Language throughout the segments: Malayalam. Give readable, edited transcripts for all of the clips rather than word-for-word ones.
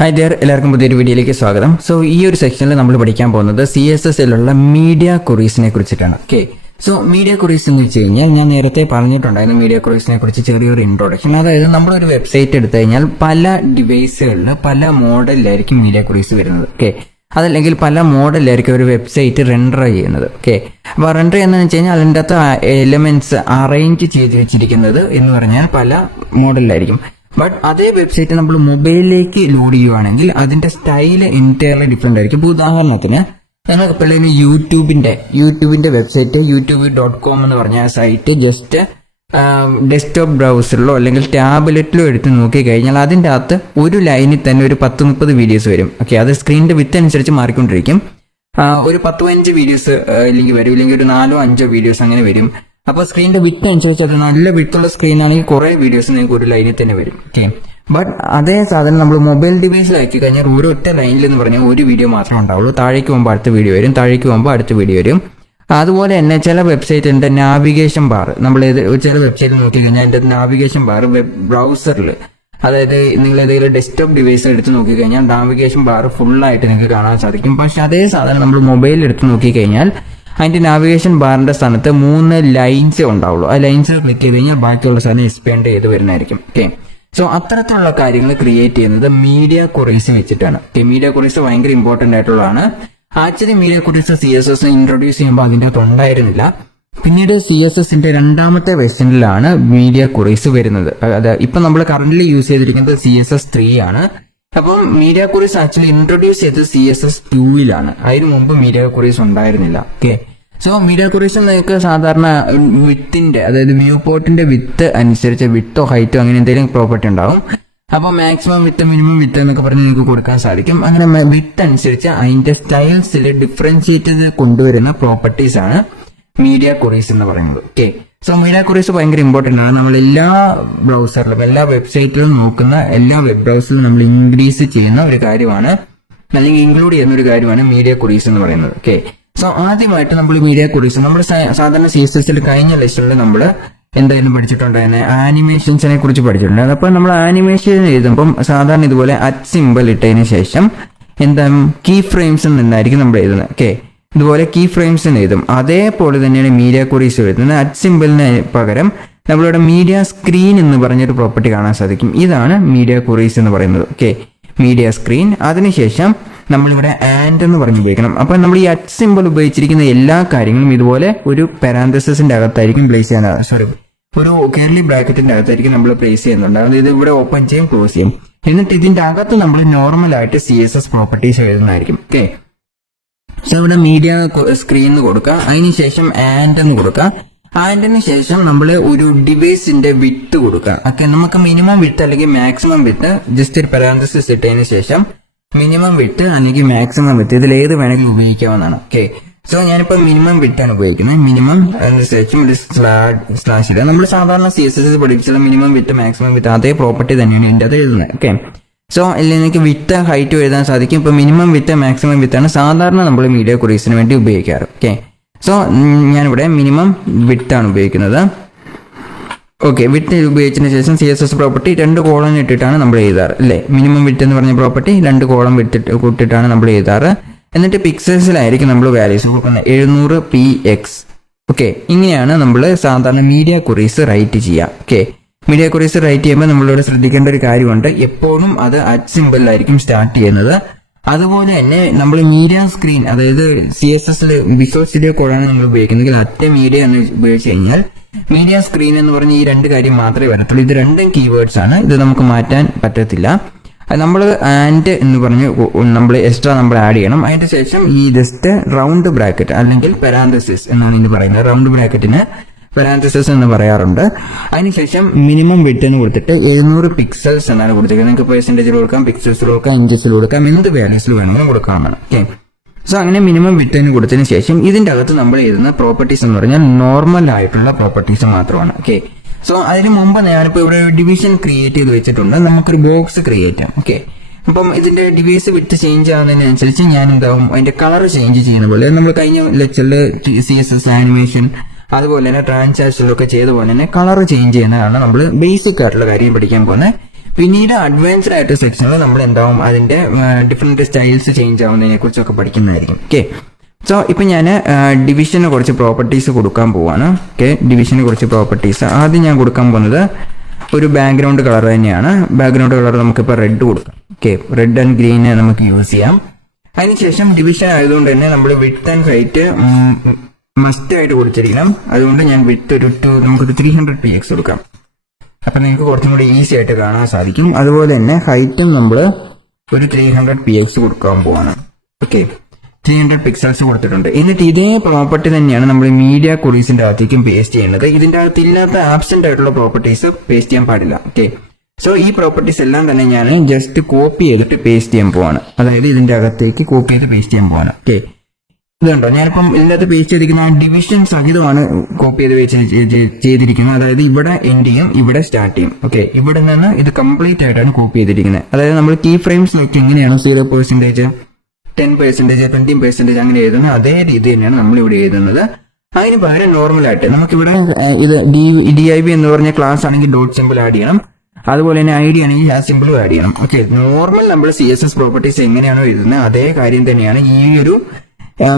ഹായ് ഡിയർ, എല്ലാവർക്കും പുതിയൊരു വീഡിയോയിലേക്ക് സ്വാഗതം. സോ ഈ ഒരു സെക്ഷനിൽ നമ്മൾ പഠിക്കാൻ പോകുന്നത് CSSലുള്ള മീഡിയ ക്വറീസിനെ കുറിച്ചിട്ടാണ്. ഓക്കെ, സോ മീഡിയ ക്വറീസ് എന്ന് വെച്ച് കഴിഞ്ഞാൽ ഞാൻ നേരത്തെ പറഞ്ഞിട്ടുണ്ടായിരുന്നു മീഡിയ ക്വറീസിനെ കുറിച്ച് ചെറിയൊരു ഇൻട്രൊഡക്ഷൻ. അതായത് നമ്മളൊരു വെബ്സൈറ്റ് എടുത്തു കഴിഞ്ഞാൽ പല ഡിവൈസുകളിൽ പല മോഡലിലായിരിക്കും മീഡിയ ക്വറീസ് വരുന്നത്. ഓക്കെ, അതല്ലെങ്കിൽ പല മോഡലിലായിരിക്കും ഒരു വെബ്സൈറ്റ് റെൻഡർ ചെയ്യുന്നത്. ഓക്കെ, അപ്പോൾ റെൻഡർ ചെയ്യുന്നതെന്ന് വെച്ച് കഴിഞ്ഞാൽ അതിൻ്റെ അകത്ത് എലിമെന്റ്സ് അറേഞ്ച് ചെയ്ത് വെച്ചിരിക്കുന്നത് എന്ന് പറഞ്ഞാൽ പല മോഡലിലായിരിക്കും. ബട്ട് അതേ വെബ്സൈറ്റ് നമ്മൾ മൊബൈലിലേക്ക് ലോഡ് ചെയ്യുവാണെങ്കിൽ അതിന്റെ സ്റ്റൈല് ഇന്റയർലി ഡിഫറെന്റ് ആയിരിക്കും. ഇപ്പോൾ ഉദാഹരണത്തിന് നിങ്ങൾക്ക് പിള്ളേര് യൂട്യൂബിന്റെ വെബ്സൈറ്റ് youtube.com എന്ന് പറഞ്ഞ സൈറ്റ് ജസ്റ്റ് ഡെസ്ക്ടോപ്പ് ബ്രൗസറിലോ അല്ലെങ്കിൽ ടാബ്ലറ്റിലോ എടുത്ത് നോക്കി കഴിഞ്ഞാൽ അതിൻ്റെ അകത്ത് ഒരു ലൈനിൽ തന്നെ ഒരു 10-30 വീഡിയോസ് വരും. ഓക്കെ, അത് സ്ക്രീനിന്റെ വിത്ത് അനുസരിച്ച് മാറിക്കൊണ്ടിരിക്കും. ഒരു 10-15 വീഡിയോസ് ഇല്ലെങ്കിൽ വരും, ഇല്ലെങ്കിൽ ഒരു 4-5 വീഡിയോസ് അങ്ങനെ വരും. അപ്പോൾ സ്ക്രീനിന്റെ വിത്ത് അനുസരിച്ച് അത് നല്ല വിത്തുള്ള സ്ക്രീൻ ആണെങ്കിൽ കുറെ വീഡിയോസ് നിങ്ങൾക്ക് ഒരു ലൈനിൽ തന്നെ വരും. ഓക്കെ, ബട്ട് അതേ സാധനം നമ്മൾ മൊബൈൽ ഡിവൈസിലാക്കി കഴിഞ്ഞാൽ ഒരൊറ്റ ലൈനിൽ എന്ന് പറഞ്ഞാൽ ഒരു വീഡിയോ മാത്രമേ ഉണ്ടാവുള്ളൂ. താഴേക്ക് പോകുമ്പോൾ അടുത്ത വീഡിയോ വരും, താഴേക്ക് പോകുമ്പോൾ അടുത്ത വീഡിയോ വരും. അതുപോലെ തന്നെ ചില വെബ്സൈറ്റിന്റെ നാവിഗേഷൻ ബാർ നമ്മൾ ചില വെബ്സൈറ്റിൽ നോക്കി കഴിഞ്ഞാൽ അതിന്റെ നാവിഗേഷൻ ബാർ വെബ് ബ്രൗസറിൽ, അതായത് നിങ്ങൾ ഏതെങ്കിലും ഡെസ്ക്ടോപ്പ് ഡിവൈസ് എടുത്ത് നോക്കി കഴിഞ്ഞാൽ നാവിഗേഷൻ ബാർ ഫുള്ളായിട്ട് നിങ്ങൾക്ക് കാണാൻ സാധിക്കും. പക്ഷെ അതേ സാധനം നമ്മൾ മൊബൈലിൽ എടുത്ത് നോക്കി കഴിഞ്ഞാൽ അതിന്റെ നാവിഗേഷൻ ബാറിന്റെ സ്ഥാനത്ത് 3 ലൈൻസേ ഉണ്ടാവുള്ളൂ. ആ ലൈൻസ് ക്ലിക്ക് ചെയ്ത് കഴിഞ്ഞാൽ ബാക്കിയുള്ള സാധനം എക്സ്പാൻഡ് ചെയ്ത് വരുന്നതായിരിക്കും. ഓക്കെ, സോ അത്തരത്തിലുള്ള കാര്യങ്ങൾ ക്രിയേറ്റ് ചെയ്യുന്നത് മീഡിയ ക്വറീസ് വെച്ചിട്ടാണ്. ഓക്കെ, മീഡിയ ക്വറീസ് ഭയങ്കര ഇമ്പോർട്ടന്റ് ആയിട്ടുള്ളതാണ്. Actually media queries CSS introduce ചെയ്യുമ്പോൾ അതിൻ്റെ അകത്ത് ഉണ്ടായിരുന്നില്ല. പിന്നീട് CSSന്റെ രണ്ടാമത്തെ വെർഷനിലാണ് മീഡിയ ക്വറീസ് വരുന്നത്. ഇപ്പൊ നമ്മൾ കറന്റ് യൂസ് ചെയ്തിരിക്കുന്നത് CSS3 ആണ്. അപ്പം മീഡിയ ക്വറീസ് ആക്ച്വലി ഇൻട്രൊഡ്യൂസ് ചെയ്തത് CSS2-ലാണ്. അതിനു മുമ്പ് മീഡിയ ക്വറീസ് ഉണ്ടായിരുന്നില്ല. ഓക്കെ, സോ മീഡിയ ക്വറീസ് നിങ്ങൾക്ക് സാധാരണ വിത്തിന്റെ, അതായത് വ്യൂ പോർട്ടിന്റെ വിത്ത് അനുസരിച്ച് വിത്തോ ഹൈറ്റോ അങ്ങനെ എന്തെങ്കിലും പ്രോപ്പർട്ടി ഉണ്ടാവും. അപ്പോൾ മാക്സിമം വിത്ത്, മിനിമം വിത്ത് എന്നൊക്കെ പറഞ്ഞ് നിങ്ങൾക്ക് കൊടുക്കാൻ സാധിക്കും. അങ്ങനെ വിത്ത് അനുസരിച്ച് അതിന്റെ സ്റ്റൈൽസിൽ ഡിഫറൻഷിയേറ്റ് ചെയ്ത് കൊണ്ടുവരുന്ന പ്രോപ്പർട്ടീസ് ആണ് മീഡിയ ക്വറീസ് എന്ന് പറയുന്നത്. ഓക്കെ, സോ മീഡിയ ക്വറീസ് ഭയങ്കര ഇമ്പോർട്ടന്റ് ആണ്. നമ്മൾ എല്ലാ ബ്രൗസറിലും എല്ലാ വെബ്സൈറ്റിലും നോക്കുന്ന എല്ലാ വെബ് ബ്രൗസറിലും നമ്മൾ ഇൻക്രീസ് ചെയ്യുന്ന ഒരു കാര്യമാണ്, അല്ലെങ്കിൽ ഇൻക്ലൂഡ് ചെയ്യുന്ന ഒരു കാര്യമാണ് മീഡിയ ക്വറീസ് എന്ന് പറയുന്നത്. ഓക്കെ, സോ ആദ്യമായിട്ട് നമ്മൾ മീഡിയ ക്വറീസ് നമ്മൾ സാധാരണ CSSൽ കഴിഞ്ഞ ലെസണിൽ നമ്മൾ എന്തായാലും പഠിച്ചിട്ടുണ്ടായിരുന്നെ ആനിമേഷൻസിനെ കുറിച്ച് പഠിച്ചിട്ടുണ്ട്. അപ്പോൾ നമ്മൾ ആനിമേഷൻ എഴുതുമ്പം സാധാരണ ഇതുപോലെ @സിംബൽ ഇട്ടതിന് ശേഷം എന്താ കീ ഫ്രെയിംസ് എന്നായിരിക്കും നമ്മൾ എഴുതുന്നത്. ഓക്കെ, ഇതുപോലെ കീ ഫ്രെയിംസ് എഴുതും. അതേപോലെ തന്നെയാണ് മീഡിയ ക്വറീസ് എഴുതുന്നത്. @സിംബലിന് പകരം നമ്മളിവിടെ മീഡിയ സ്ക്രീൻ എന്ന് പറഞ്ഞൊരു പ്രോപ്പർട്ടി കാണാൻ സാധിക്കും. ഇതാണ് മീഡിയ ക്വറീസ് എന്ന് പറയുന്നത്. Okay, media screen. അതിനുശേഷം നമ്മളിവിടെ ആൻഡ് എന്ന് പറഞ്ഞ് ഉപയോഗിക്കണം. അപ്പൊ നമ്മൾ ഈ @സിംബൽ ഉപയോഗിച്ചിരിക്കുന്ന എല്ലാ കാര്യങ്ങളും ഇതുപോലെ ഒരു പാരാന്തസിന്റെ അകത്തായിരിക്കും പ്ലേസ് ചെയ്യാൻ, ഒരു കേർലി ബ്രാക്കറ്റിന്റെ അകത്തായിരിക്കും നമ്മൾ പ്ലേസ് ചെയ്യുന്നുണ്ട്. അതായത് ഇവിടെ ഓപ്പൺ ചെയ്യും, ക്ലോസ് ചെയ്യും. എന്നിട്ട് ഇതിന്റെ അകത്ത് നമ്മൾ നോർമലായിട്ട് CSS പ്രോപ്പർട്ടീസ് എഴുതുന്നതായിരിക്കും. ഓക്കെ, സോ ഇവിടെ മീഡിയ സ്ക്രീൻ എന്ന് കൊടുക്കുക, അതിനുശേഷം ആൻഡ് എന്ന് കൊടുക്കുക. ആൻഡിന് ശേഷം നമ്മൾ ഒരു ഡിവൈസിന്റെ വിത്ത് കൊടുക്കുക. ഓക്കെ, നമുക്ക് മിനിമം വിത്ത് അല്ലെങ്കിൽ മാക്സിമം വിത്ത് ജസ്റ്റ് ഒരു പാരാന്തസിസ് ഇട്ടതിന് ശേഷം മിനിമം വിത്ത് അല്ലെങ്കിൽ മാക്സിമം വിത്ത് ഇതിൽ ഏത് വേണമെങ്കിലും ഉപയോഗിക്കാവുന്നതാണ്. ഓക്കെ, സോ ഞാനിപ്പോ മിനിമം വിത്താണ് ഉപയോഗിക്കുന്നത്. മിനിമം ശേഷം ഒരു സ്ലാഷ് ഇടുക. നമ്മൾ സാധാരണ CSS പഠിപ്പിച്ചുള്ള മിനിമം വിത്ത് മാക്സിമം വിത്ത് അതേ പ്രോപ്പർട്ടി തന്നെയാണ് ഇതിൻ്റെ അത് എഴുതുന്നത്. ഓക്കെ, സോ എനിക്ക് വിത്ത് ഹൈറ്റ് എഴുതാൻ സാധിക്കും. ഇപ്പൊ മിനിമം വിത്ത് മാക്സിമം വിത്താണ് സാധാരണ നമ്മൾ മീഡിയ ക്വറീസിന് വേണ്ടി ഉപയോഗിക്കാറ്. ഓക്കെ, സോ ഞാനിവിടെ മിനിമം വിത്താണ് ഉപയോഗിക്കുന്നത്. ഓക്കെ, വിത്ത് ഉപയോഗിച്ചതിന് ശേഷം CSS പ്രോപ്പർട്ടി 2 കോളം ഇട്ടിട്ടാണ് നമ്മൾ എഴുതാറ് അല്ലേ. മിനിമം വിത്ത് എന്ന് പറഞ്ഞ പ്രോപ്പർട്ടി 2 കോളം ഇട്ടിട്ടാണ് നമ്മൾ എഴുതാറ്. എന്നിട്ട് പിക്സൽസിലായിരിക്കും നമ്മൾ വാല്യൂസ് കൊടുക്കുന്നത്, 700px. ഓക്കെ, ഇങ്ങനെയാണ് നമ്മൾ സാധാരണ മീഡിയ ക്വറീസ് റൈറ്റ് ചെയ്യുക. ഓക്കെ, മീഡിയ ക്വറീസ് റൈറ്റ് ചെയ്യുമ്പോൾ നമ്മളിവിടെ ശ്രദ്ധിക്കേണ്ട ഒരു കാര്യമുണ്ട്, എപ്പോഴും അത് @സിംബലിലായിരിക്കും സ്റ്റാർട്ട് ചെയ്യുന്നത്. അതുപോലെ തന്നെ നമ്മൾ മീഡിയ സ്ക്രീൻ, അതായത് CSSൽ വിഷ്വൽ സ്റ്റുഡിയോ കോഡാണ് നമ്മൾ ഉപയോഗിക്കുന്നതെങ്കിൽ @മീഡിയ എന്ന് ഉപയോഗിച്ച് കഴിഞ്ഞാൽ മീഡിയ സ്ക്രീൻ എന്ന് പറഞ്ഞ ഈ 2 കാര്യം മാത്രമേ വരത്തുള്ളൂ. ഇത് 2 കീവേഡ്സ് ആണ്, ഇത് നമുക്ക് മാറ്റാൻ പറ്റത്തില്ല. നമ്മൾ ആൻഡ് എന്ന് പറഞ്ഞ് നമ്മൾ എക്സ്ട്രാ നമ്മൾ ആഡ് ചെയ്യണം. അതിന് ശേഷം ഈ ജസ്റ്റ് റൗണ്ട് ബ്രാക്കറ്റ് അല്ലെങ്കിൽ പാരാന്തസിസ് എന്നാണ് ഇതിന് പറയുന്നത്. റൗണ്ട് ബ്രാക്കറ്റിന് പാരാന്തസിസ് എന്ന് പറയാറുണ്ട്. അതിനുശേഷം മിനിമം വിഡ്ത്ത് എന്ന് കൊടുത്തിട്ട് 700 പിക്സൽസ് എന്നാണ് കൊടുത്തിരിക്കുന്നത്. നിങ്ങൾക്ക് പെർസെന്റേജിൽ കൊടുക്കാം, പിക്സൽസിൽ കൊടുക്കാം, ഇഞ്ചസിൽ കൊടുക്കാം, എന്ത് വാല്യൂസിൽ വേണമെങ്കിലും കൊടുക്കാവുന്നതാണ്. ഓക്കെ, സോ അങ്ങനെ മിനിമം വിഡ്ത്ത് കൊടുത്തതിന് ശേഷം ഇതിന്റെ അകത്ത് നമ്മൾ എഴുതുന്ന പ്രോപ്പർട്ടീസ് എന്ന് പറഞ്ഞാൽ നോർമൽ ആയിട്ടുള്ള പ്രോപ്പർട്ടീസ് മാത്രമാണ്. ഓക്കെ, സോ അതിന് മുമ്പ് ഞാനിപ്പോൾ ഇവിടെ ഡിവിഷൻ ക്രിയേറ്റ് ചെയ്ത് വെച്ചിട്ടുണ്ട്. നമുക്കൊരു ബോക്സ് ക്രിയേറ്റ് ചെയ്യാം. ഓക്കെ, അപ്പം ഇതിന്റെ ഡിവൈസ് വിട്ട് ചേഞ്ച് ആവുന്നതിനനുസരിച്ച് ഞാൻ എന്താവും അതിന്റെ കളർ ചേഞ്ച് ചെയ്യുന്ന പോലെ നമ്മൾ കഴിഞ്ഞ ലെക്ചറിൽ CSS ആനിമേഷൻ അതുപോലെ തന്നെ ട്രാൻസാക്ഷനിലൊക്കെ ചെയ്ത പോലെ തന്നെ കളർ ചേഞ്ച് ചെയ്യുന്നതാണ് നമ്മൾ ബേസിക് ആയിട്ടുള്ള കാര്യം പഠിക്കാൻ പോകുന്നത്. പിന്നീട് അഡ്വാൻസ്ഡ് ആയിട്ട് സെക്ഷനിൽ നമ്മൾ എന്താവും അതിന്റെ ഡിഫറെന്റ് സ്റ്റൈൽസ് ചേഞ്ച് ആവുന്നതിനെ കുറിച്ചൊക്കെ പഠിക്കുന്നതായിരിക്കും. ഓക്കെ, സോ ഇപ്പം ഞാൻ ഡിവിഷന് കുറച്ച് പ്രോപ്പർട്ടീസ് കൊടുക്കാൻ പോവാണ്. ഓക്കെ, ഡിവിഷന് കുറച്ച് പ്രോപ്പർട്ടീസ് ആദ്യം ഞാൻ കൊടുക്കാൻ പോകുന്നത് ഒരു ബാക്ക്ഗ്രൗണ്ട് കളർ തന്നെയാണ്. ബാക്ക്ഗ്രൗണ്ട് കളർ നമുക്കിപ്പോൾ റെഡ് കൊടുക്കാം. ഓക്കെ, റെഡ് ആൻഡ് ഗ്രീൻ നമുക്ക് യൂസ് ചെയ്യാം. അതിനുശേഷം ഡിവിഷൻ ആയതുകൊണ്ട് തന്നെ നമ്മൾ വിഡ്ത്ത് ആൻഡ് ഹൈറ്റ് മസ്റ്റ് ആയിട്ട് കൊടുത്തിരിക്കണം. അതുകൊണ്ട് ഞാൻ വിഡ്ത്ത് നമുക്കൊരു 300px കൊടുക്കാം. അപ്പം നിങ്ങൾക്ക് കുറച്ചും കൂടി ഈസി ആയിട്ട് കാണാൻ സാധിക്കും. അതുപോലെ തന്നെ ഹൈറ്റും നമ്മൾ ഒരു 300px കൊടുക്കാൻ പോവാണ്. ഓക്കെ, 300 പിക്സൽസ് കൊടുത്തിട്ടുണ്ട്. എന്നിട്ട് ഇതേ പ്രോപ്പർട്ടി തന്നെയാണ് നമ്മൾ മീഡിയ ക്വറീസിന്റെ അകത്തേക്കും പേസ്റ്റ് ചെയ്യുന്നത്. ഇതിന്റെ അകത്ത് ഇല്ലാത്ത ആബ്സെന്റ് ആയിട്ടുള്ള പ്രോപ്പർട്ടീസ് പേസ്റ്റ് ചെയ്യാൻ പാടില്ല. ഓക്കെ, സോ ഈ പ്രോപ്പർട്ടീസ് എല്ലാം തന്നെ ഞാൻ ജസ്റ്റ് കോപ്പി ചെയ്തിട്ട് പേസ്റ്റ് ചെയ്യാൻ പോവാണ്. അതായത് ഇതിന്റെ അകത്തേക്ക് കോപ്പി ചെയ്ത് പേസ്റ്റ് ചെയ്യാൻ പോവാണ്. ഓക്കെ, ഇതുണ്ടോ, ഞാനിപ്പം ഇതിന്റെ അകത്ത് പേസ്റ്റ് ചെയ്തിരിക്കുന്ന ഡിവിഷൻ സഹിതമാണ് കോപ്പി ചെയ്ത് ചെയ്തിരിക്കുന്നത്. അതായത് ഇവിടെ എൻഡ് ചെയ്യും, ഇവിടെ സ്റ്റാർട്ട് ചെയ്യും. ഓക്കെ, ഇവിടെ നിന്ന് ഇത് കംപ്ലീറ്റ് ആയിട്ടാണ് കോപ്പി ചെയ്തിരിക്കുന്നത്. അതായത് നമ്മൾ കീ ഫ്രെയിംസിലൊക്കെ എങ്ങനെയാണ് 0%, 10%, 20% അങ്ങനെ എഴുതുന്നത്, അതേ രീതി തന്നെയാണ് നമ്മൾ ഇവിടെ എഴുതുന്നത്. അതിന് പകരം നോർമലായിട്ട് നമുക്കിവിടെ ഇത് DIV എന്ന് പറഞ്ഞ ക്ലാസ് ആണെങ്കിൽ ഡോട്ട് സിമ്പിൾ ആഡ് ചെയ്യണം. അതുപോലെ തന്നെ ID ആണെങ്കിൽ ആ സിമ്പിളും ആഡ് ചെയ്യണം. ഓക്കെ, നോർമൽ നമ്മൾ CSS പ്രോപ്പർട്ടീസ് എങ്ങനെയാണോ എഴുതുന്നത് അതേ കാര്യം തന്നെയാണ് ഈ ഒരു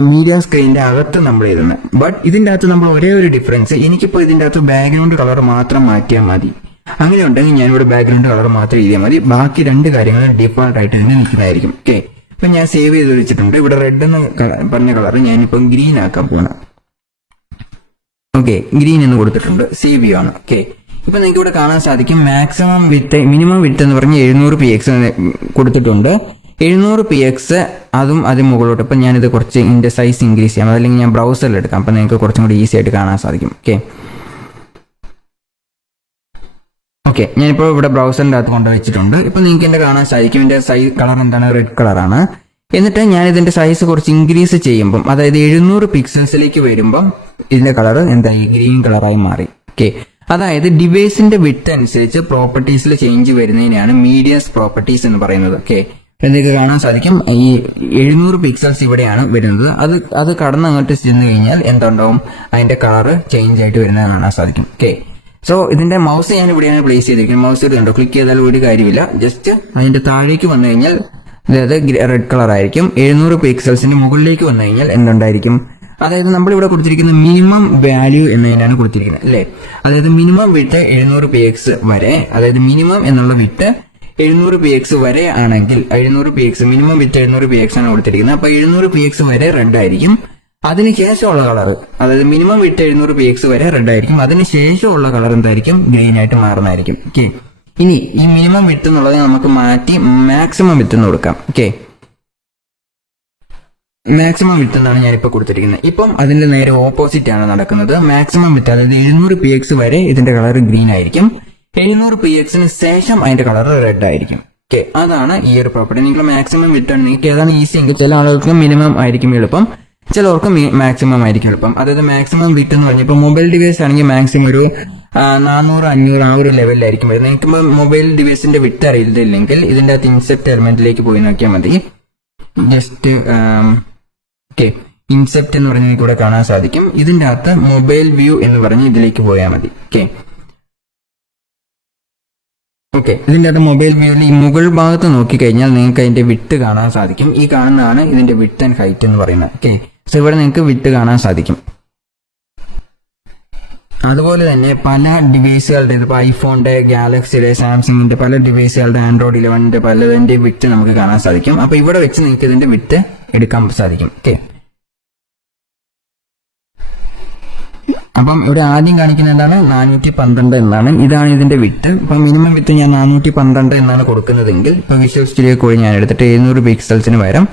മീഡിയ സ്ക്രീനിന്റെ അകത്ത് നമ്മൾ എഴുതുന്നത്. ബട്ട് ഇതിന്റെ അകത്ത് നമ്മൾ ഒരേ ഒരു ഡിഫറൻസ്, എനിക്കിപ്പോൾ ഇതിന്റെ അകത്ത് ബാക്ക്ഗ്രൗണ്ട് കളർ മാത്രം മാറ്റിയാൽ മതി. അങ്ങനെ ഉണ്ടെങ്കിൽ ഞാനിവിടെ ബാക്ക്ഗ്രൗണ്ട് കളർ മാത്രം എഴുതിയാൽ മതി. ബാക്കി രണ്ട് കാര്യങ്ങളും ഡിഫോൾട്ട് ആയിട്ട് തന്നെ നിൽക്കുന്നതായിരിക്കും. ഓക്കെ, ഇപ്പൊ ഞാൻ സേവ് ചെയ്ത് വെച്ചിട്ടുണ്ട്. ഇവിടെ റെഡ് എന്ന് പറഞ്ഞ കളർ ഞാനിപ്പം ഗ്രീൻ ആക്കാൻ പോകണം. ഓക്കെ, ഗ്രീൻ എന്ന് കൊടുത്തിട്ടുണ്ട്, സേവ് ചെയ്യാണ്. ഓക്കെ, ഇപ്പൊ നിങ്ങൾക്ക് ഇവിടെ കാണാൻ സാധിക്കും മാക്സിമം വിത്ത് മിനിമം വിത്ത് എന്ന് പറഞ്ഞ് 700px കൊടുത്തിട്ടുണ്ട്. 700px അതും അതിന് മുകളിലോട്ട്. ഇപ്പം ഞാനിത് കുറച്ച് ഇതിന്റെ സൈസ് ഇൻക്രീസ് ചെയ്യാം, അതല്ലെങ്കിൽ ഞാൻ ബ്രൗസറിൽ എടുക്കാം. അപ്പം നിങ്ങൾക്ക് കുറച്ചും കൂടി ഈസി ആയിട്ട് കാണാൻ സാധിക്കും. ഓക്കെ, ഞാനിപ്പോൾ ഇവിടെ ബ്രൗസറിന്റെ അകത്ത് കൊണ്ടുവച്ചിട്ടുണ്ട്. ഇപ്പൊ നിങ്ങൾക്ക് എന്റെ കാണാൻ സാധിക്കും ഇതിന്റെ സൈസ് കളർ എന്താണ്, റെഡ് കളറാണ്. എന്നിട്ട് ഞാൻ ഇതിന്റെ സൈസ് കുറച്ച് ഇൻക്രീസ് ചെയ്യുമ്പം, അതായത് 700 പിക്സൽസിലേക്ക് വരുമ്പം ഇതിന്റെ കളർ എന്തായി, ഗ്രീൻ കളറായി മാറി. ഓക്കെ, അതായത് ഡിവൈസിന്റെ വിഡ്ത്ത് അനുസരിച്ച് പ്രോപ്പർട്ടീസിൽ ചേഞ്ച് വരുന്നതിനാണ് മീഡിയസ് പ്രോപ്പർട്ടീസ് എന്ന് പറയുന്നത്. ഓക്കെ, നിങ്ങൾക്ക് കാണാൻ സാധിക്കും ഈ 700 പിക്സൽസ് ഇവിടെയാണ് വരുന്നത്. അത് കടന്ന് അങ്ങോട്ട് ചെന്ന് കഴിഞ്ഞാൽ എന്തുണ്ടാവും, അതിന്റെ കളർ ചേഞ്ച് ആയിട്ട് വരുന്നത് കാണാൻ സാധിക്കും. ഓക്കെ, സോ ഇതിന്റെ മൗസ് ഞാൻ ഇവിടെയാണ് പ്ലേസ് ചെയ്തിരിക്കുന്നത്. മൗസ് കണ്ടോ, ക്ലിക്ക് ചെയ്താൽ ഒരു കാര്യമില്ല. ജസ്റ്റ് അതിന്റെ താഴേക്ക് വന്നു കഴിഞ്ഞാൽ അതായത് റെഡ് കളർ ആയിരിക്കും. 700 പിക്സൽസിന്റെ മുകളിലേക്ക് വന്നു കഴിഞ്ഞാൽ എന്തുണ്ടായിരിക്കും, അതായത് നമ്മൾ ഇവിടെ കൊടുത്തിരിക്കുന്ന മിനിമം വാല്യൂ എന്നതിനാണ് കൊടുത്തിരിക്കുന്നത് അല്ലേ. അതായത് മിനിമം വിട്ട് 700px വരെ, അതായത് മിനിമം എന്നുള്ള വിട്ട് 700px വരെ ആണെങ്കിൽ 700px മിനിമം വിത്ത് 700px ആണ് കൊടുത്തിരിക്കുന്നത്. അപ്പൊ 700px വരെ റെഡ് ആയിരിക്കും. അതിനുശേഷമുള്ള കളർ, അതായത് മിനിമം വിട്ട് 700px വരെ റെഡ് ആയിരിക്കും. അതിനുശേഷമുള്ള കളർ എന്തായിരിക്കും, ഗ്രീൻ ആയിട്ട് മാറുന്നതായിരിക്കും. ഓക്കെ, ഇനി ഈ മിനിമം വിത്ത് എന്നുള്ളത് നമുക്ക് മാറ്റി മാക്സിമം വിത്ത് എന്ന് കൊടുക്കാം. ഓക്കെ, മാക്സിമം വിത്ത് എന്നാണ് ഞാനിപ്പോൾ കൊടുത്തിരിക്കുന്നത്. ഇപ്പം അതിന്റെ നേരെ ഓപ്പോസിറ്റ് ആണ് നടക്കുന്നത്. മാക്സിമം വിത്ത് അതായത് 700px വരെ ഇതിന്റെ കളർ ഗ്രീൻ ആയിരിക്കും. 700pxന് ശേഷം അതിന്റെ കളർ റെഡ് ആയിരിക്കും. ഓക്കെ, അതാണ് ഈ ഒരു പ്രോപ്പർട്ടി. നിങ്ങൾ മാക്സിമം വിട്ടാണ് നിങ്ങൾക്ക് ഏതാണ് ഈസി എങ്കിൽ ചില ആളുകൾക്ക് മിനിമം ആയിരിക്കും എളുപ്പം, ചിലവർക്ക് മാക്സിമം ആയിരിക്കും എളുപ്പം. അതായത് മാക്സിമം വിട്ട് എന്ന് പറഞ്ഞാൽ ഇപ്പോൾ മൊബൈൽ ഡിവൈസ് ആണെങ്കിൽ മാക്സിമം ഒരു 400, 500 ആ ഒരു ലെവലിലായിരിക്കും വരുന്നത്. നിങ്ങൾക്ക് മൊബൈൽ ഡിവൈസിന്റെ വിട്ട് അറിയില്ലെങ്കിൽ ഇതിന്റെ അകത്ത് ഇൻസെപ്റ്റ് എലമെന്റിലേക്ക് പോയി നോക്കിയാൽ മതി. ജസ്റ്റ് ഓക്കെ, ഇൻസെപ്റ്റ് എന്ന് പറഞ്ഞാൽ ഇവിടെ കാണാൻ സാധിക്കും. ഇതിന്റെ അകത്ത് മൊബൈൽ വ്യൂ എന്ന് പറഞ്ഞ് ഇതിലേക്ക് പോയാൽ മതി. ഓക്കെ, ഇതിന്റെ അകത്ത് മൊബൈൽ വ്യൂവിൽ ഈ മുകൾ ഭാഗത്ത് നോക്കിക്കഴിഞ്ഞാൽ നിങ്ങൾക്ക് അതിന്റെ വിട്ട് കാണാൻ സാധിക്കും. ഈ കാണുന്നതാണ് ഇതിന്റെ വിട്ട് ആൻഡ് ഹൈറ്റ് എന്ന് പറയുന്നത്. ഓക്കെ, സോ ഇവിടെ നിങ്ങൾക്ക് വിട്ട് കാണാൻ സാധിക്കും. അതുപോലെ തന്നെ പല ഡിവൈസുകളുടെ, ഇപ്പോൾ ഐഫോണിന്റെ, ഗാലക്സിയുടെ, സാംസങ്ങിന്റെ പല ഡിവൈസുകളുടെ, ആൻഡ്രോയിഡ് 11ന്റെ പലതിന്റെ വിട്ട് നമുക്ക് കാണാൻ സാധിക്കും. അപ്പൊ ഇവിടെ വെച്ച് നിങ്ങൾക്ക് ഇതിന്റെ വിട്ട് എടുക്കാൻ സാധിക്കും. ഓക്കെ, അപ്പം ഇവിടെ ആദ്യം കാണിക്കുന്നത് എന്താണ്, 412 എന്നാണ്. ഇതാണ് ഇതിന്റെ വിട്ട്. ഇപ്പൊ മിനിമം വിട്ട് ഞാൻ 412 എന്നാണ് കൊടുക്കുന്നതെങ്കിൽ ഇപ്പൊ വിഷ്വൽ സ്റ്റുഡിയോ കോഡ് ഞാൻ എടുത്തിട്ട് 700 പിക്സൽസിന് പകരം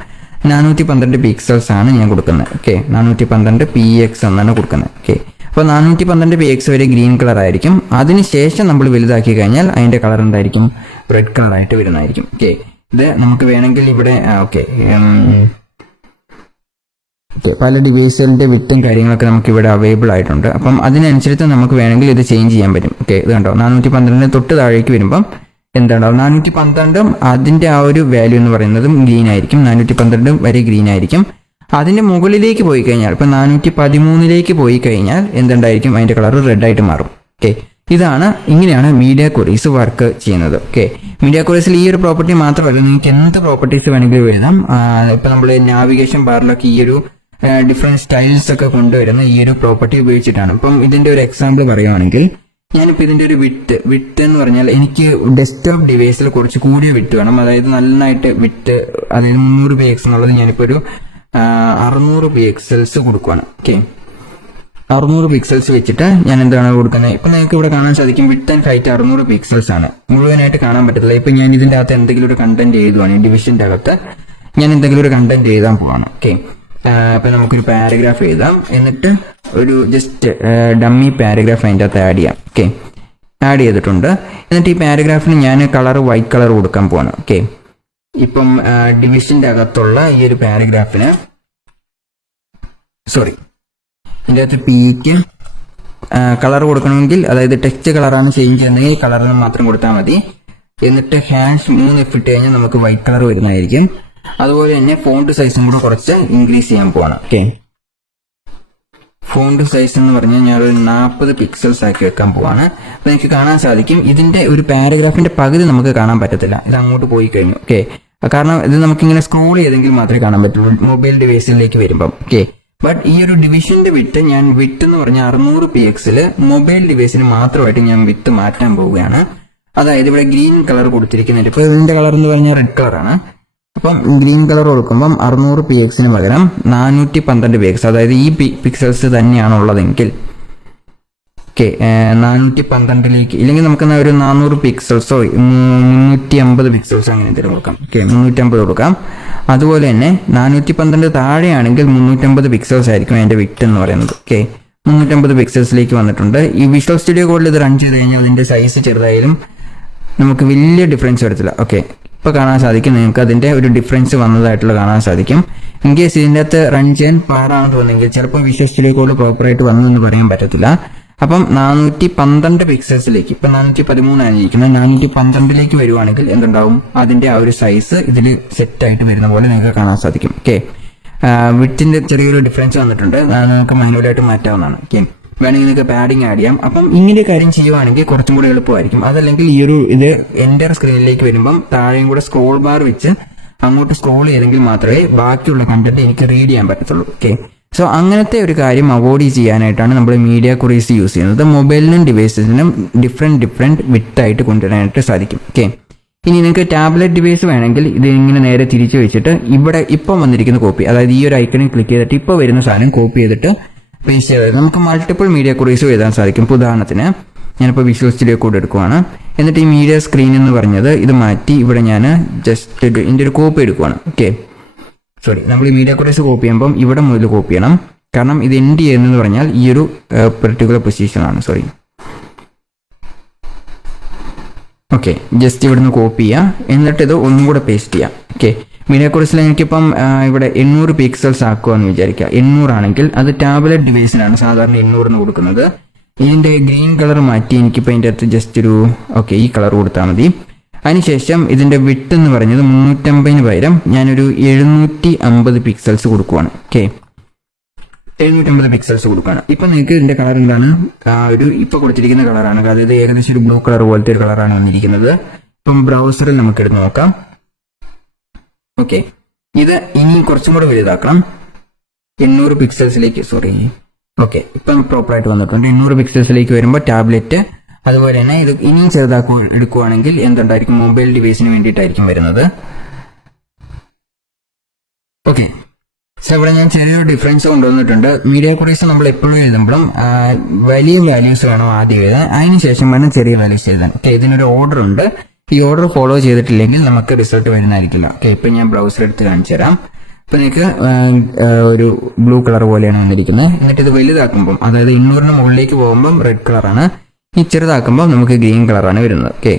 412 പിക്സൽസ് ആണ് ഞാൻ കൊടുക്കുന്നത്. ഓക്കെ, 412px എന്നാണ് കൊടുക്കുന്നത്. ഓക്കെ, അപ്പോൾ 412px വരെ ഗ്രീൻ കളർ ആയിരിക്കും. അതിനുശേഷം നമ്മൾ വലുതാക്കി കഴിഞ്ഞാൽ അതിന്റെ കളർ എന്തായിരിക്കും, റെഡ് കളർ ആയിട്ട് വരുന്നതായിരിക്കും. ഓക്കെ, ഇത് നമുക്ക് വേണമെങ്കിൽ ഇവിടെ പല ഡിവൈസുകളുടെ വിട്ടും കാര്യങ്ങളൊക്കെ നമുക്ക് ഇവിടെ അവൈലബിൾ ആയിട്ടുണ്ട്. അപ്പം അതിനനുസരിച്ച് നമുക്ക് വേണമെങ്കിൽ ഇത് ചേഞ്ച് ചെയ്യാൻ പറ്റും. ഓക്കെ, ഇത് കണ്ടോ, 412 തൊട്ട് താഴേക്ക് വരുമ്പം എന്താണോ 412 അതിന്റെ ആ ഒരു വാല്യൂ എന്ന് പറയുന്നതും ഗ്രീൻ ആയിരിക്കും. 412 വരെ ഗ്രീൻ ആയിരിക്കും. അതിന്റെ മുകളിലേക്ക് പോയി കഴിഞ്ഞാൽ ഇപ്പൊ 413ലേക്ക് പോയി കഴിഞ്ഞാൽ എന്തുണ്ടായിരിക്കും, അതിന്റെ കളർ റെഡ് ആയിട്ട് മാറും. ഓക്കെ, ഇങ്ങനെയാണ് മീഡിയ ക്വറീസ് വർക്ക് ചെയ്യുന്നത്. ഓക്കെ, മീഡിയ ക്വറീസിൽ ഈ ഒരു പ്രോപ്പർട്ടി മാത്രമല്ല, നിങ്ങൾക്ക് എന്ത് പ്രോപ്പർട്ടീസ് വേണമെങ്കിലും എഴുതാം. ഇപ്പൊ നമ്മൾ നാവിഗേഷൻ ബാറിലൊക്കെ ഈ ഒരു ഡിഫറെന്റ് സ്റ്റൈൽസ് ഒക്കെ കൊണ്ടുവരുന്ന ഈ ഒരു പ്രോപ്പർട്ടി ഉപയോഗിച്ചിട്ടാണ്. ഇപ്പം ഇതിന്റെ ഒരു എക്സാമ്പിൾ പറയുവാണെങ്കിൽ, ഞാനിപ്പോൾ ഇതിന്റെ ഒരു വിട്ട് എന്ന് പറഞ്ഞാൽ എനിക്ക് ഡെസ്ക്ടോപ്പ് ഡിവൈസിൽ കുറച്ച് കൂടിയ വിട്ട് വേണം. അതായത് നന്നായിട്ട് വിട്ട്, അതായത് 300 PX എന്നുള്ളത് ഞാനിപ്പോൾ ഒരു 600 പിക്സൽസ് കൊടുക്കുവാണ്. ഓക്കെ, 600 പിക്സൽസ് വെച്ചിട്ട് ഞാൻ എന്താണ് കൊടുക്കുന്നത്. ഇപ്പൊ നിങ്ങൾക്ക് ഇവിടെ കാണാൻ സാധിക്കും വിട്ട് ആൻഡ് ഹൈറ്റ് 600 പിക്സൽസ് ആണ്. മുഴുവനായിട്ട് കാണാൻ പറ്റത്തില്ല. ഇപ്പൊ ഞാൻ ഇതിന്റെ അകത്ത് എന്തെങ്കിലും ഒരു കണ്ടന്റ് എഴുതുവാണ്, ഡിവിഷന്റെ അകത്ത് ഞാൻ എന്തെങ്കിലും ഒരു കണ്ടന്റ് എഴുതാൻ പോവാണ്. ഓക്കെ, അപ്പൊ നമുക്കൊരു പാരഗ്രാഫ് എഴുതാം. എന്നിട്ട് ഒരു ജസ്റ്റ് ഡമ്മി പാരഗ്രാഫ് അതിൻ്റെ അകത്ത് ആഡ് ചെയ്യാം. ഓക്കെ, ആഡ് ചെയ്തിട്ടുണ്ട്. എന്നിട്ട് ഈ പാരഗ്രാഫിന് ഞാൻ വൈറ്റ് കളർ കൊടുക്കാൻ പോവാണ്. ഓക്കെ, ഇപ്പം ഡിവിഷന്റെ അകത്തുള്ള ഈ ഒരു പാരഗ്രാഫിന് ഇതിൻ്റെ അകത്ത് പിക്ക് കളർ കൊടുക്കണമെങ്കിൽ, അതായത് ടെക്സ്റ്റ് കളറാണ് ചേഞ്ച് ചെയ്യുന്നതെങ്കിൽ കളറിന് മാത്രം കൊടുത്താൽ മതി. എന്നിട്ട് #3 ഇട്ട് കഴിഞ്ഞാൽ നമുക്ക് വൈറ്റ് കളർ വരുന്നതായിരിക്കും. അതുപോലെ തന്നെ ഫോണ്ട് സൈസും കൂടെ കുറച്ച് ഇൻക്രീസ് ചെയ്യാൻ പോവാണ്. ഓക്കെ, ഫോണ്ട് സൈസ് എന്ന് പറഞ്ഞാൽ ഞാൻ ഒരു 40 പിക്സൽസ് ആക്കി വെക്കാൻ പോവാണ്. അപ്പൊ എനിക്ക് കാണാൻ സാധിക്കും ഇതിന്റെ ഒരു പാരഗ്രാഫിന്റെ പകുതി നമുക്ക് കാണാൻ പറ്റത്തില്ല, ഇത് അങ്ങോട്ട് പോയി കഴിഞ്ഞു. ഓക്കെ, കാരണം ഇത് നമുക്കിങ്ങനെ സ്ക്രോൾ ചെയ്തെങ്കിൽ മാത്രമേ കാണാൻ പറ്റുള്ളൂ മൊബൈൽ ഡിവൈസിലേക്ക് വരുമ്പം. ഓക്കെ, ബട്ട് ഈ ഒരു ഡിവിഷന്റെ വിട്ട് എന്ന് പറഞ്ഞാൽ 600 PX മൊബൈൽ ഡിവൈസിന് മാത്രമായിട്ട് ഞാൻ വിട്ട് മാറ്റാൻ പോവുകയാണ്. അതായത് ഇവിടെ ഗ്രീൻ കളർ കൊടുത്തിരിക്കുന്നുണ്ട്. ഇപ്പൊ ഇതിന്റെ കളർ എന്ന് പറഞ്ഞാൽ റെഡ് കളറാണ്. അപ്പം ഗ്രീൻ കളർ കൊടുക്കുമ്പം 600 PX പകരം 412 PX, അതായത് ഈ പിക്സൽസ് തന്നെയാണ് ഉള്ളതെങ്കിൽ, ഓക്കെ, 412ലേക്ക് ഇല്ലെങ്കിൽ നമുക്ക് ഒരു 400 പിക്സൽസോ 350 പിക്സൽസോ അങ്ങനെ എന്തെങ്കിലും കൊടുക്കാം. ഓക്കെ, 350 കൊടുക്കാം. അതുപോലെ തന്നെ 412 താഴെയാണെങ്കിൽ 350 പിക്സൽസ് ആയിരിക്കും അതിന്റെ വിട്ട് എന്ന് പറയുന്നത്. ഓക്കെ, 350 പിക്സൽസിലേക്ക് വന്നിട്ടുണ്ട്. ഈ വിഷ്വൽ സ്റ്റുഡിയോ കോഡിൽ ഇത് റൺ ചെയ്ത് കഴിഞ്ഞാൽ അതിന്റെ സൈസ് ചെറുതായാലും നമുക്ക് വലിയ ഡിഫറൻസ് വരത്തില്ല. ഓക്കെ, ഇപ്പൊ കാണാൻ സാധിക്കും നിങ്ങൾക്ക് അതിന്റെ ഒരു ഡിഫറൻസ് വന്നതായിട്ടുള്ള കാണാൻ സാധിക്കും. ഇൻ കേസ് ഇതിന്റെ അകത്ത് റൺ ചെയ്യാൻ പാടാണെന്ന് തോന്നുന്നെങ്കിൽ ചിലപ്പോൾ വിഷ്വൽ സ്റ്റുഡിയോ കോഡ് പ്രോപ്പറായിട്ട് വന്നു എന്ന് പറയാൻ പറ്റത്തില്ല. അപ്പം 412 പിക്സൽസിലേക്ക്, ഇപ്പൊ 413 ആയിരിക്കുന്നത്, 412ലേക്ക് വരുവാണെങ്കിൽ എന്തുണ്ടാവും, അതിന്റെ ആ ഒരു സൈസ് ഇതിൽ സെറ്റ് ആയിട്ട് വരുന്ന പോലെ നിങ്ങൾക്ക് കാണാൻ സാധിക്കും. ഓക്കെ, വിട്ടിന്റെ ചെറിയൊരു ഡിഫറൻസ് വന്നിട്ടുണ്ട്, നമുക്ക് മാനുവലായിട്ട് മാറ്റാവുന്നതാണ്. ഓക്കെ, വേണമെങ്കിൽ നിങ്ങൾക്ക് പാഡിങ് ആഡ് ചെയ്യാം. അപ്പം ഇങ്ങനെ കാര്യം ചെയ്യുവാണെങ്കിൽ കുറച്ചും കൂടി എളുപ്പമായിരിക്കും. അതല്ലെങ്കിൽ ഈ ഒരു ഇത് എൻ്റർ സ്ക്രീനിലേക്ക് വരുമ്പം താഴെയും കൂടെ സ്ക്രോൾ ബാർ വെച്ച് അങ്ങോട്ട് സ്ക്രോൾ ചെയ്തെങ്കിൽ മാത്രമേ ബാക്കിയുള്ള കണ്ടന്റ് എനിക്ക് റീഡ് ചെയ്യാൻ പറ്റത്തുള്ളൂ. ഓക്കെ, സോ അങ്ങനത്തെ ഒരു കാര്യം അവോയ്ഡ് ചെയ്യാനായിട്ടാണ് നമ്മൾ മീഡിയ ക്വറീസ് യൂസ് ചെയ്യുന്നത്. മൊബൈലിനും ഡിവൈസിനും ഡിഫറെന്റ് വിട്ടായിട്ട് കൊണ്ടുവരാനായിട്ട് സാധിക്കും. ഓക്കെ, ഇനി നിങ്ങൾക്ക് ടാബ്ലറ്റ് ഡിവൈസ് വേണമെങ്കിൽ ഇത് ഇങ്ങനെ നേരെ തിരിച്ചു വെച്ചിട്ട് ഇവിടെ ഇപ്പം വന്നിരിക്കുന്ന കോപ്പി, അതായത് ഈ ഒരു ഐക്കണിൽ ക്ലിക്ക് ചെയ്തിട്ട് ഇപ്പോൾ വരുന്ന സാധനം കോപ്പി ചെയ്തിട്ട് പേസ്റ്റ് ചെയ്ത് നമുക്ക് മൾട്ടിപ്പിൾ മീഡിയ ക്വറീസ് എഴുതാൻ സാധിക്കും. ഇപ്പോൾ ഉദാഹരണത്തിന് ഞാനിപ്പോൾ വിഷ്വൽ സ്റ്റുഡിയോ കോഡ് എടുക്കുവാണ്. എന്നിട്ട് ഈ മീഡിയ സ്ക്രീൻ എന്ന് പറഞ്ഞത് ഇത് മാറ്റി ഇവിടെ ഞാൻ ജസ്റ്റ് ഇതിൻ്റെ ഒരു കോപ്പി എടുക്കുവാണ്. ഓക്കെ, നമ്മൾ ഈ മീഡിയ ക്വറീസ് കോപ്പി ചെയ്യുമ്പം ഇവിടെ മുതൽ കോപ്പി ചെയ്യണം, കാരണം ഇത് എൻഡ് ചെയ്യുന്നതെന്ന് പറഞ്ഞാൽ ഈ ഒരു പെർട്ടിക്കുലർ പൊസിഷനാണ്. ഓക്കെ, ജസ്റ്റ് ഇവിടുന്ന് കോപ്പി ചെയ്യുക, എന്നിട്ട് ഇത് ഒന്നും കൂടെ പേസ്റ്റ് ചെയ്യാം. ഓക്കെ, മീഡിയ ക്വറീസിൽ എനിക്കിപ്പം ഇവിടെ 800 പിക്സൽസ് ആക്കുകയെന്ന് വിചാരിക്കുക. 800 ആണെങ്കിൽ അത് ടാബ്ലറ്റ് ഡിവൈസിനാണ് സാധാരണ 800 കൊടുക്കുന്നത്. ഇതിന്റെ ഗ്രീൻ കളർ മാറ്റി എനിക്കിപ്പോൾ അതിൻ്റെ അടുത്ത് ജസ്റ്റ് ഒരു ഈ കളർ കൊടുത്താൽ മതി. അതിനുശേഷം ഇതിന്റെ വിട്ട് എന്ന് പറഞ്ഞത് 350 പകരം ഞാനൊരു 750 പിക്സൽസ് കൊടുക്കുവാണ്. ഓക്കെ, 750 പിക്സൽസ് കൊടുക്കുകയാണ്. ഇപ്പൊ നിങ്ങൾക്ക് ഇതിന്റെ കളർ എന്താണ്, ഇപ്പൊ കൊടുത്തിരിക്കുന്ന കളറാണ്, അതായത് ഏകദേശം ഒരു ബ്ലൂ കളർ പോലത്തെ ഒരു കളറാണ് വന്നിരിക്കുന്നത്. ഇപ്പം ബ്രൗസറിൽ നമുക്ക് എടുത്ത് നോക്കാം. ഓക്കെ, ഇത് ഇനി കുറച്ചും കൂടെ വലുതാക്കണം, 800 പിക്സൽസിലേക്ക്. ഓക്കെ, ഇപ്പം പ്രോപ്പറായിട്ട് വന്നിട്ടുണ്ട്. 800 പിക്സൽസിലേക്ക് വരുമ്പോൾ ടാബ്ലറ്റ്, അതുപോലെ തന്നെ ഇത് ഇനിയും എടുക്കുവാണെങ്കിൽ എന്തുണ്ടായിരിക്കും, മൊബൈൽ ഡിവൈസിന് വേണ്ടിയിട്ടായിരിക്കും വരുന്നത്. ഓക്കെ, സോ ഇവിടെ ഞാൻ ചെറിയൊരു ഡിഫറൻസ് കൊണ്ടുവന്നിട്ടുണ്ട്. മീഡിയ ക്വറീസ് നമ്മൾ എപ്പോഴും എഴുതുമ്പോഴും വലിയ വാല്യൂസ് വേണം ആദ്യം എഴുതാൻ, അതിനുശേഷം വേണം ചെറിയ വാല്യൂസ് എഴുതാൻ. ഓക്കെ, ഇതിനൊരു ഓർഡർ ഉണ്ട്. ഈ ഓർഡർ ഫോളോ ചെയ്തിട്ടില്ലെങ്കിൽ നമുക്ക് റിസൾട്ട് വരുന്നതായിരിക്കില്ല. ഓക്കെ, ഇപ്പൊ ഞാൻ ബ്രൗസർ എടുത്ത് കാണിച്ചു തരാം. ഇപ്പൊ നിങ്ങൾക്ക് ഒരു ബ്ലൂ കളർ പോലെയാണ് വന്നിരിക്കുന്നത്. എന്നിട്ട് ഇത് വലുതാക്കുമ്പം, അതായത് 800 മുകളിലേക്ക് പോകുമ്പം റെഡ് കളറാണ്, ഈ ചെറുതാക്കുമ്പോൾ നമുക്ക് ഗ്രീൻ കളറാണ് വരുന്നത്. ഓക്കെ,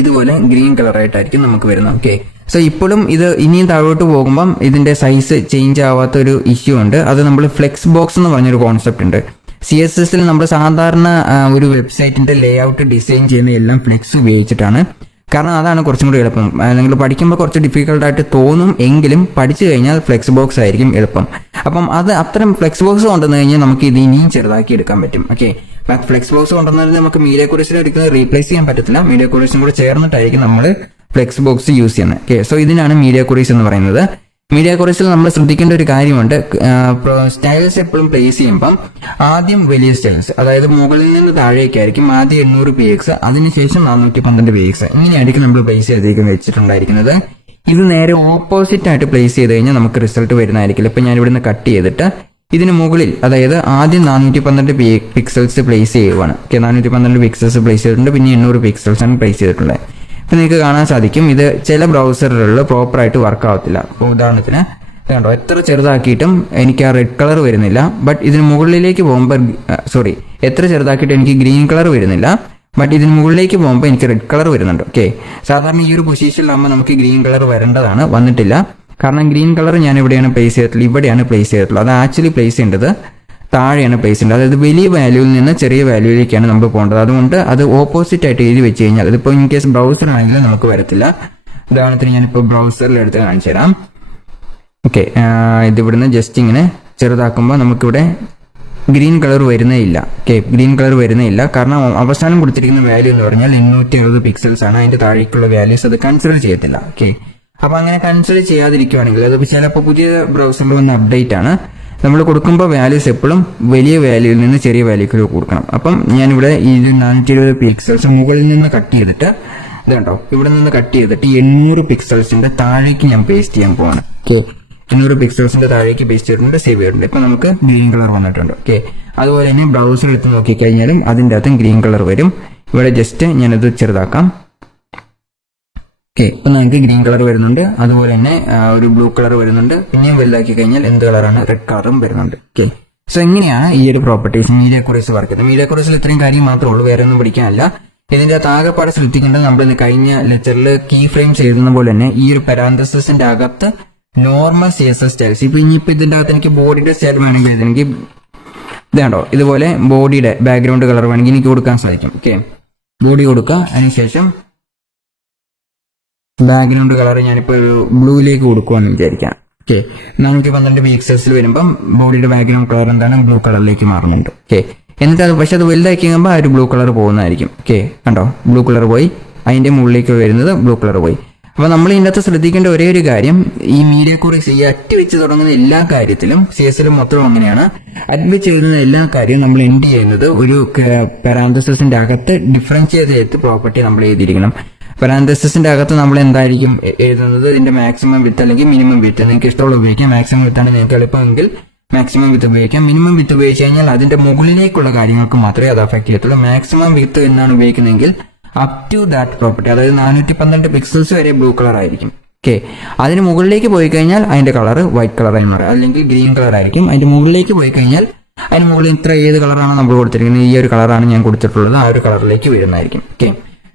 ഇതുപോലെ ഗ്രീൻ കളറായിട്ടായിരിക്കും നമുക്ക് വരുന്നത്. ഓക്കെ, സോ ഇപ്പോഴും ഇത് ഇനിയും താഴോട്ട് പോകുമ്പം ഇതിന്റെ സൈസ് ചേഞ്ച് ആവാത്ത ഒരു ഇഷ്യൂ ഉണ്ട്. അത് നമ്മൾ ഫ്ലെക്സ് ബോക്സ് എന്ന് പറഞ്ഞൊരു കോൺസെപ്റ്റ് ഉണ്ട്. CSS നമ്മൾ സാധാരണ ഒരു വെബ്സൈറ്റിന്റെ ലേ ഔട്ട് ഡിസൈൻ ചെയ്യുന്ന എല്ലാം ഫ്ലെക്സ് ഉപയോഗിച്ചിട്ടാണ്. കാരണം അതാണ് കുറച്ചും കൂടി എളുപ്പം. നിങ്ങൾ പഠിക്കുമ്പോൾ കുറച്ച് ഡിഫിക്കൽട്ടായിട്ട് തോന്നും എങ്കിലും പഠിച്ചു കഴിഞ്ഞാൽ ഫ്ലെക്സ് ബോക്സ് ആയിരിക്കും എളുപ്പം. അപ്പം അത് അത്തരം ഫ്ലെക്സ് ബോക്സ് കൊണ്ടുവന്നു കഴിഞ്ഞാൽ നമുക്ക് ഇത് ഇനിയും ചെറുതാക്കി എടുക്കാൻ പറ്റും. ഓക്കെ, ഫ്ലെക്സ് ബോക്സ് കൊണ്ടുവന്നാൽ നമുക്ക് മീഡിയ ക്യൂറീസിനെ ഒരിക്കലും റീപ്ലേസ് ചെയ്യാൻ പറ്റത്തില്ല. മീഡിയ ക്യൂറീസിനും കൂടെ ചേർന്നിട്ടായിരിക്കും നമ്മൾ ഫ്ലെക്സ് ബോക്സ് യൂസ് ചെയ്യുന്നത്. ഓക്കെ, സോ ഇതിനാണ് മീഡിയ ക്യൂറീസ് എന്ന് പറയുന്നത്. മീഡിയ ക്യൂറീസിൽ നമ്മൾ ശ്രദ്ധിക്കേണ്ട ഒരു കാര്യമുണ്ട്. സ്റ്റൈൽസ് എപ്പോഴും പ്ലേസ് ചെയ്യുമ്പം ആദ്യം വലിയ സ്റ്റൈൽസ്, അതായത് മുകളിൽ നിന്ന് താഴേക്കായിരിക്കും ആദ്യം 800 px, അതിനുശേഷം 412 px, ഇങ്ങനെയായിരിക്കും നമ്മൾ പ്ലേസ് ചെയ്തിരിക്കുന്നത് വെച്ചിട്ടുണ്ടായിരിക്കുന്നത്. ഇത് നേരെ ഓപ്പോസിറ്റ് ആയിട്ട് പ്ലേസ് ചെയ്ത് കഴിഞ്ഞാൽ നമുക്ക് റിസൾട്ട് വരുന്നതായിരിക്കില്ല. ഇപ്പൊ ഞാൻ ഇവിടുന്ന് കട്ട് ചെയ്തിട്ട് ഇതിന് മുകളിൽ, അതായത് ആദ്യം 412 പിക്സൽസ് പ്ലേസ് ചെയ്യുവാണ്. 412 പിക്സൽസ് പ്ലേസ് ചെയ്തിട്ടുണ്ട്, പിന്നെ 800 പിക്സൽസ് ആണ് പ്ലേസ് ചെയ്തിട്ടുള്ളത്. ഇപ്പൊ നിങ്ങൾക്ക് കാണാൻ സാധിക്കും ഇത് ചില ബ്രൗസറുകളിൽ പ്രോപ്പറായിട്ട് വർക്ക് ആവത്തില്ല. ഇപ്പോൾ ഉദാഹരണത്തിന് കണ്ടോ, എത്ര ചെറുതാക്കിയിട്ടും എനിക്ക് ആ റെഡ് കളർ വരുന്നില്ല. ബട്ട് ഇതിന് മുകളിലേക്ക് പോകുമ്പോൾ എത്ര ചെറുതാക്കിയിട്ട് എനിക്ക് ഗ്രീൻ കളർ വരുന്നില്ല. ബട്ട് ഇതിന് മുകളിലേക്ക് പോകുമ്പോൾ എനിക്ക് റെഡ് കളർ വരുന്നുണ്ട്. ഓക്കെ, സാധാരണ ഈ ഒരു പൊസിഷനിലാകുമ്പോൾ നമുക്ക് ഗ്രീൻ കളർ വരേണ്ടതാണ്, വന്നിട്ടില്ല. കാരണം ഗ്രീൻ കളർ ഞാൻ ഇവിടെയാണ് പ്ലേസ് ചെയ്തിട്ടുള്ളത്, ഇവിടെയാണ് പ്ലേസ് ചെയ്തിട്ടുള്ളത്. അത് ആക്ച്വലി പ്ലേസ് ചെയ്യേണ്ടത് താഴെയാണ് പ്ലേസ് ചെയ്യേണ്ടത്. അതായത് വലിയ വാല്യൂവിൽ നിന്ന് ചെറിയ വാല്യൂയിലേക്കാണ് നമ്മൾ പോകേണ്ടത്. അതുകൊണ്ട് അത് ഓപ്പോസിറ്റ് ആയിട്ട് എഴുതി വെച്ച് കഴിഞ്ഞാൽ, അതിപ്പോൾ ഇൻ കേസ് ബ്രൗസർ ആണെങ്കിൽ നമുക്ക് വരത്തില്ല. ഉദാഹരണത്തിന് ഞാനിപ്പോൾ ബ്രൗസറിൽ എടുത്ത് കാണിച്ചു തരാം. ഓക്കെ, ഇതിവിടുന്ന് ജസ്റ്റ് ഇങ്ങനെ ചെറുതാക്കുമ്പോൾ നമുക്കിവിടെ ഗ്രീൻ കളർ വരുന്നേ ഇല്ല. ഓക്കെ, ഗ്രീൻ കളർ വരുന്നേ ഇല്ല. കാരണം അവസാനം കൊടുത്തിരിക്കുന്ന വാല്യൂ എന്ന് പറഞ്ഞാൽ 870 പിക്സൽസ് ആണ്. അതിന്റെ താഴേക്കുള്ള വാല്യൂസ് അത് കൺസിഡർ ചെയ്യത്തില്ല. ഓക്കെ, അപ്പൊ അങ്ങനെ കൺസിഡർ ചെയ്യാതിരിക്കുവാണെങ്കിൽ അത് ചിലപ്പോൾ പുതിയ ബ്രൗസറിൽ വന്ന അപ്ഡേറ്റ് ആണ്. നമ്മൾ കൊടുക്കുമ്പോൾ വാല്യൂസ് എപ്പോഴും വലിയ വാല്യൂയിൽ നിന്ന് ചെറിയ വാല്യൂക്ക് കൊടുക്കണം. അപ്പം ഞാനിവിടെ ഈ 420 പിക്സൽസ് മുകളിൽ നിന്ന് കട്ട് ചെയ്തിട്ട് ഇത് കണ്ടോ, ഇവിടെ നിന്ന് കട്ട് ചെയ്തിട്ട് 800 പിക്സൽസിന്റെ താഴേക്ക് ഞാൻ പേസ്റ്റ് ചെയ്യാൻ പോവാണ്. ഓക്കെ, 800 പിക്സൽസിന്റെ താഴേക്ക് പേസ്റ്റ് ചെയ്തിട്ടുണ്ട്, സേവ് ചെയ്തിട്ടുണ്ട്. ഇപ്പൊ നമുക്ക് ഗ്രീൻ കളർ വന്നിട്ടുണ്ട്. ഓക്കെ, അതുപോലെ തന്നെ ബ്രൗസർ എടുത്ത് നോക്കിക്കഴിഞ്ഞാലും അതിൻ്റെ അകത്തും ഗ്രീൻ കളർ വരും. ഇവിടെ ജസ്റ്റ് ഞാനത് ചെറുതാക്കാം. ഓക്കെ, ഇപ്പൊ നമുക്ക് ഗ്രീൻ കളർ വരുന്നുണ്ട്. അതുപോലെ തന്നെ ഒരു ബ്ലൂ കളർ വരുന്നുണ്ട്. പിന്നെയും വലുതാക്കി കഴിഞ്ഞാൽ എന്ത് കളറാണ്, റെഡ് കളറും വരുന്നുണ്ട്. ഓക്കെ, സോ എങ്ങനെയാണ് ഈ ഒരു പ്രോപ്പർട്ടീസ് മീഡിയ ക്യൂറീസ് വർക്ക് ചെയ്യുന്നത്? മീഡിയ ക്യൂറീസിൽ ഇത്രയും കാര്യം മാത്രമേ ഉള്ളൂ, വേറെ ഒന്നും പഠിക്കാനല്ല. ഇതിന്റെ ആകെപ്പാടെ ശ്രദ്ധിക്കേണ്ടത്, നമ്മൾ കഴിഞ്ഞ ലെക്ചറിൽ കീ ഫ്രെയിംസ് എഴുതുന്ന പോലെ തന്നെ ഈ ഒരു പാരാന്തസിന്റെ അകത്ത് നോർമൽ CSS സ്റ്റൈൽസ്, ഇപ്പൊ ഇനിയിപ്പോ ഇതിന്റെ അകത്ത് എനിക്ക് ബോഡിയുടെ സ്റ്റൈൽ വേണമെങ്കിൽ എനിക്ക് ഇതാണ്ടോ ഇതുപോലെ ബോഡിയുടെ ബാക്ക്ഗ്രൗണ്ട് കളർ വേണമെങ്കിൽ എനിക്ക് കൊടുക്കാൻ സാധിക്കും. ഓക്കെ, ബോഡി കൊടുക്കുക, അതിനുശേഷം ബാക്ക്ഗ്രൗണ്ട് കളർ ഞാനിപ്പോൾ ഒരു ബ്ലൂയിലേക്ക് കൊടുക്കുവാന്ന് വിചാരിക്കാം. ഓക്കെ, 412 പിക്സൽസിൽ വരുമ്പം ബോഡിയുടെ ബാക്ക്ഗ്രൗണ്ട് കളർ എന്താണ്, ബ്ലൂ കളറിലേക്ക് മാറുന്നുണ്ട്. ഓക്കെ, എന്നിട്ട് അത് പക്ഷെ അത് വലുതാക്കി കഴിയുമ്പോൾ ആ ഒരു ബ്ലൂ കളർ പോകുന്നതായിരിക്കും. ഓക്കെ, കണ്ടോ, ബ്ലൂ കളർ പോയി, അതിന്റെ മുകളിലേക്ക് വരുന്നത് ബ്ലൂ കളർ പോയി. അപ്പൊ നമ്മൾ ഇതിനകത്ത് ശ്രദ്ധിക്കേണ്ട ഒരേ ഒരു കാര്യം, ഈ മീഡിയ ക്യൂറീസ് ഈ അറ്റ് വെച്ച് തുടങ്ങുന്ന എല്ലാ കാര്യത്തിലും CS മൊത്തം അങ്ങനെയാണ്. അറ്റ് വെച്ച് എഴുതുന്ന എല്ലാ കാര്യവും നമ്മൾ എൻഡ് ചെയ്യുന്നത് ഒരു പാരാന്തസിന്റെ അകത്ത് ഡിഫറൻഷിയേറ്റ് ചെയ്ത് പ്രോപ്പർട്ടി നമ്മൾ എഴുതിയിരിക്കണം. പാരാന്തസിന്റെ അകത്ത് നമ്മൾ എന്തായിരിക്കും എഴുതുന്നത്, ഇതിന്റെ മാക്സിമം വിത്ത് അല്ലെങ്കിൽ മിനിമം വിത്ത്. നിങ്ങൾക്ക് ഇഷ്ടമുള്ള ഉപയോഗിക്കാം. മാക്സിമം വിത്താണ് നിങ്ങൾക്ക് എളുപ്പമെങ്കിൽ മാക്സിമം വിത്ത് ഉപയോഗിക്കാം. മിനിമം വിത്ത് ഉപയോഗിച്ച് കഴിഞ്ഞാൽ അതിന്റെ മുകളിലേക്കുള്ള കാര്യങ്ങൾക്ക് മാത്രമേ അത് അഫക്ട് ചെയ്യത്തുള്ളൂ. മാക്സിമം വിത്ത് എന്നാണ് ഉപയോഗിക്കുന്നതെങ്കിൽ അപ് ടു ദാറ്റ് പ്രോപ്പർട്ടി, അതായത് 412 പിക്സൽസ് വരെ ബ്ലൂ കളർ ആയിരിക്കും. ഓക്കെ, അതിന് മുകളിലേക്ക് പോയി കഴിഞ്ഞാൽ അതിന്റെ കളർ വൈറ്റ് കളറായി മാറും, അല്ലെങ്കിൽ ഗ്രീൻ കളർ ആയിരിക്കും. അതിന്റെ മുകളിലേക്ക് പോയി കഴിഞ്ഞാൽ അതിന് മുകളിൽ ഇത്ര ഏത് കളറാണ് നമ്മൾ കൊടുത്തിരിക്കുന്നത്, ഈ ഒരു കളറാണ് ഞാൻ കൊടുത്തിട്ടുള്ളത്, ആ ഒരു കളറിലേക്ക് വരുന്നതായിരിക്കും. ഓക്കെ,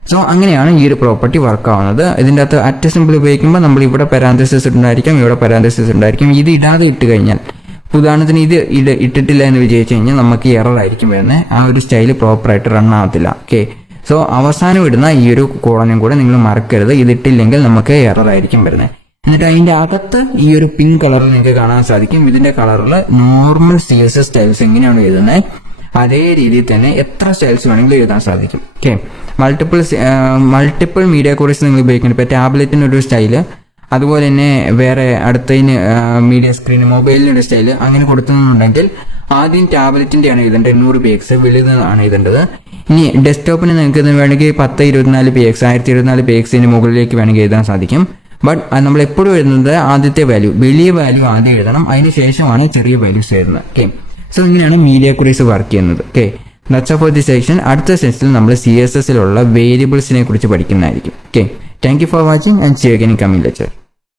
സോ അങ്ങനെയാണ് ഈ ഒരു പ്രോപ്പർട്ടി വർക്ക് ആവുന്നത്. ഇതിന്റെ അകത്ത് അറ്റ് സിമ്പിൾ ഉപയോഗിക്കുമ്പോൾ നമ്മൾ ഇവിടെ പാരാന്തസിസ് ഉണ്ടായിരിക്കും, ഇവിടെ പാരാന്തസിസ് ഉണ്ടായിരിക്കും. ഇത് ഇടാതെ ഇട്ട് കഴിഞ്ഞാൽ, ഉദാഹരണത്തിന് ഇത് ഇട്ടിട്ടില്ല എന്ന് വിചാരിച്ചു കഴിഞ്ഞാൽ നമുക്ക് എറർ ആയിരിക്കും വരുന്നത്. ആ ഒരു സ്റ്റൈൽ പ്രോപ്പറായിട്ട് റൺ ആവത്തില്ല. ഓക്കെ, സോ അവസാനം ഇടുന്ന ഈ ഒരു കോളനും കൂടെ നിങ്ങൾ മറക്കരുത്. ഇതിട്ടില്ലെങ്കിൽ നമുക്ക് എറർ ആയിരിക്കും വരുന്നത്. എന്നിട്ട് അതിന്റെ അകത്ത് ഈ ഒരു പിങ്ക് കളറിൽ നിങ്ങൾക്ക് കാണാൻ സാധിക്കും. ഇതിന്റെ കളറിൽ നോർമൽ CSS സ്റ്റൈൽസ് എങ്ങനെയാണ് എഴുതുന്നത് അതേ രീതിയിൽ തന്നെ എത്ര സ്റ്റൈൽസ് വേണമെങ്കിലും എഴുതാൻ സാധിക്കും. ഓക്കെ, മൾട്ടിപ്പിൾ മീഡിയ ക്യൂറീസ് നിങ്ങൾ ഉപയോഗിക്കുന്നത്. ഇപ്പൊ ടാബ്ലറ്റിന് ഒരു സ്റ്റൈല്, അതുപോലെ തന്നെ വേറെ അടുത്തതിന് മീഡിയ സ്ക്രീൻ മൊബൈലിനൊരു സ്റ്റൈല്, അങ്ങനെ കൊടുക്കുന്നുണ്ടെങ്കിൽ ആദ്യം ടാബ്ലറ്റിന്റെ ആണ് എഴുതേണ്ടത്, 800 px വെളിയിൽ നിന്നാണ് എഴുതേണ്ടത്. ഇനി ഡെസ്ക്ടോപ്പിന് നിങ്ങൾക്ക് വേണമെങ്കിൽ 1024 px 1024 px മുകളിലേക്ക് വേണമെങ്കിൽ എഴുതാൻ സാധിക്കും. ബട്ട് നമ്മൾ എപ്പോഴും എഴുതുന്നത് ആദ്യത്തെ വാല്യൂ, വലിയ വാല്യൂ ആദ്യം എഴുതണം, അതിന് ശേഷമാണ് ചെറിയ വാല്യൂസ് എഴുതുന്നത്. ഓക്കെ, സോ ഇങ്ങനെയാണ് മീഡിയ ക്യൂറീസ് വർക്ക് ചെയ്യുന്നത്. Okay, that's all for the section. അടുത്ത സെക്ഷനിൽ നമ്മൾ CSS വേരിയബിൾസിനെ കുറിച്ച് പഠിക്കുന്നതായിരിക്കും. Okay, thank you for watching and see you again in coming lecture.